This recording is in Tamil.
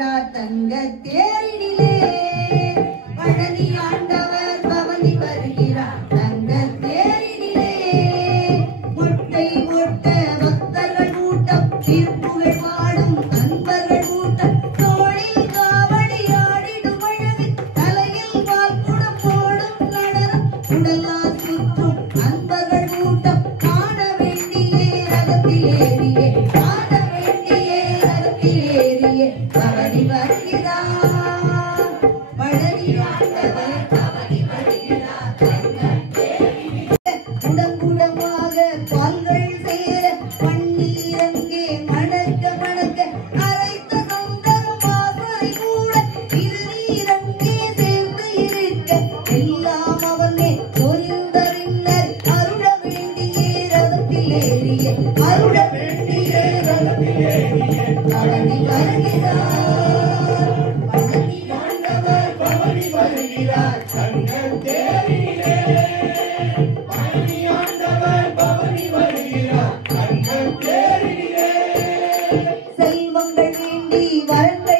வருகிறார் தங்க தேரினிலே பழனி ஆண்டவர் பவனி வருகிறார் தங்க தேரினிலே மொட்டை மொட்ட பக்தர்கள் கூட்டம் தீர்ப்புகள் பாடும் அன்பர்கள் கூட்டம் தோளில் காவடி ஆடிடும் அழகு தலையில் வாக்குடம் போடும் நடனம் உடலால் சுற்றும் அன்பர்கள் கூட்டம் காண வேண்டியே ரகத்திலேறியே காண வேண்டியே ரகத்திலேறியே பவனி வருகிறார் பழனி ஆண்டவர் பவனி வருகிறார் உடம்புடமாக பால்கள் சேர பன்னீரங்கே மணக்க மணக்க அரைத்த சொந்தரும் வாசனை கூட இருநீரங்கே சேர்ந்து இருக்க எல்லாம் அவனே சொந்தரின்னர் அருள வேண்டியே ரதத்திலேறிய அருள வேண்டியே ரதத்திலேறிய பவனி வருகிறார் பழனி ஆண்டவர் பவனி வருகிறார் தங்கள் தேரிலே பழனி ஆண்டவர் பவனி வருகிறார் தங்கள் தேரிலே செல்வங்கள் வேண்டி வரங்கள்